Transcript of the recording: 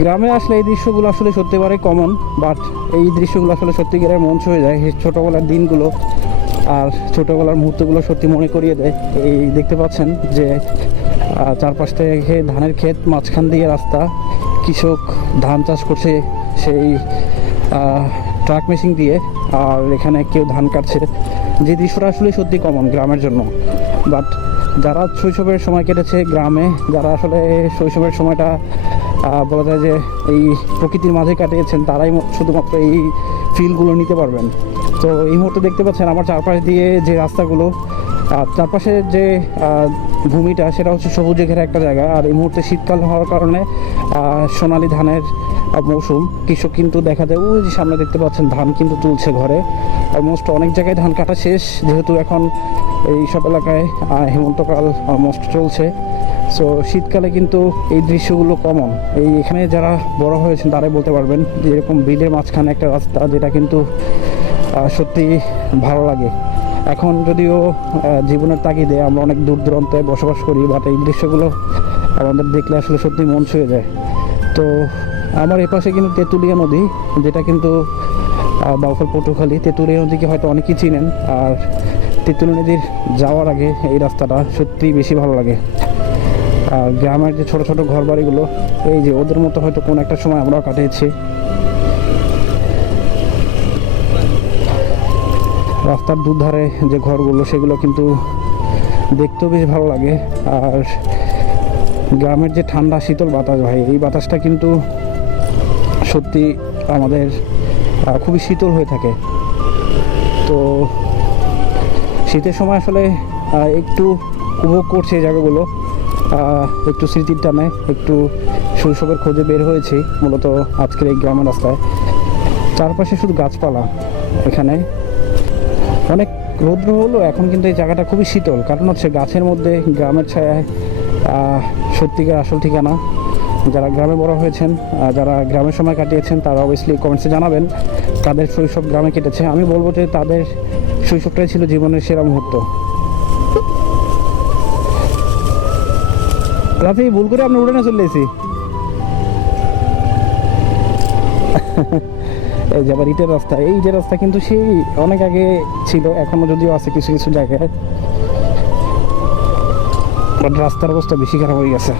গ্রামে আসলে এই দৃশ্যগুলো আসলে সত্যিকারে কমন, বাট এই দৃশ্যগুলো আসলে সত্যিকারের মন ছুঁয়ে যায়। ছোটোবেলার দিনগুলো আর ছোটোবেলার মুহূর্তগুলো সত্যি মনে করিয়ে দেয়। এই দেখতে পাচ্ছেন যে চারপাশ থেকে ধানের ক্ষেত, মাঝখান দিয়ে রাস্তা, কৃষক ধান চাষ করছে সেই ট্রাক মেশিন দিয়ে, আর এখানে কেউ ধান কাটছে। যে দৃশ্যটা আসলে সত্যি কমন গ্রামের জন্য। বাট যারা শৈশবের সময় কেটেছে গ্রামে, যারা আসলে শৈশবের সময়টা বলা যায় যে এই প্রকৃতির মাঝে কাটিয়েছেন, তারাই শুধুমাত্র এই ফিলগুলো নিতে পারবেন। তো এই মুহূর্তে দেখতে পাচ্ছেন আমার চারপাশ দিয়ে যে রাস্তাগুলো, চারপাশে যে ভূমিটা, সেটা হচ্ছে সবুজে ঘেরা একটা জায়গা। আর এই মুহূর্তে শীতকাল হওয়ার কারণে সোনালি ধানের মৌসুম। কৃষক কিন্তু দেখা যায় ওই যে সামনে দেখতে পাচ্ছেন ধান কিন্তু তুলছে ঘরে। অলমোস্ট অনেক জায়গায় ধান কাটা শেষ, যেহেতু এখন এই সব এলাকায় হেমন্তকাল অলমোস্ট চলছে। সো শীতকালে কিন্তু এই দৃশ্যগুলো কমন। এই এখানে যারা বড় হয়েছেন তারাই বলতে পারবেন যে এরকম বিলের মাঝখানে একটা রাস্তা, যেটা কিন্তু সত্যি ভালো লাগে। এখন যদিও জীবনের তাগিদে আমরা অনেক দূর দূরান্তে বসবাস করি, বাট এই দৃশ্যগুলো আমাদের দেখলে আসলে সত্যি মন ছুঁয়ে যায়। তো আমার এপাশে কিন্তু তেঁতুলিয়া নদী, যেটা কিন্তু বাউফল পটুখালী। তেঁতুলিয়া নদীকে হয়তো অনেকেই চিনেন। আর তেঁতুলিয়া নদীর যাওয়ার আগে এই রাস্তাটা সত্যিই বেশি ভালো লাগে। আর গ্রামের যে ছোটো ছোটো ঘর বাড়িগুলো, এই যে ওদের মতো হয়তো কোনো একটা সময় আমরাও কাটিয়েছি। রাস্তার দুধারে যে ঘরগুলো, সেগুলো কিন্তু দেখতেও বেশ ভালো লাগে। আর গ্রামের যে ঠান্ডা শীতল বাতাস, ভাই, এই বাতাসটা কিন্তু সত্যি আমাদের খুবই শীতল হয়ে থাকে। তো শীতের সময় আসলে একটু উপভোগ করছে এই জায়গাগুলো, একটু স্মৃতির টানে, একটু শৈশবের খোঁজে বের হয়েছি মূলত আজকের এই গ্রামের রাস্তায়। চারপাশে শুধু গাছপালা। এখানে অনেক রৌদ্র হলো, এখন কিন্তু এই জায়গাটা খুবই শীতল, কারণ হচ্ছে গাছের মধ্যে গ্রামের ছায়ায় সত্যিকার আসল ঠিকানা। যারা গ্রামে বড় হয়েছেন, যারা গ্রামের সময় কাটিয়েছেন, তারা অবভিয়াসলি কমেন্টসে জানাবেন তাদের শৈশব গ্রামে কেটেছে। আমি বলবো যে তাদের শৈশবটাই ছিল জীবনের সেরা মুহূর্ত। রাতে ভুল করে আপনি উড়ে না চলে এসেছি। এই যে আবার ইটের রাস্তা, এই যে রাস্তা কিন্তু সেই অনেক আগে ছিল, এখনো যদিও আছে কিছু কিছু জায়গায়, বাট রাস্তার অবস্থা বেশি খারাপ হয়ে গেছে।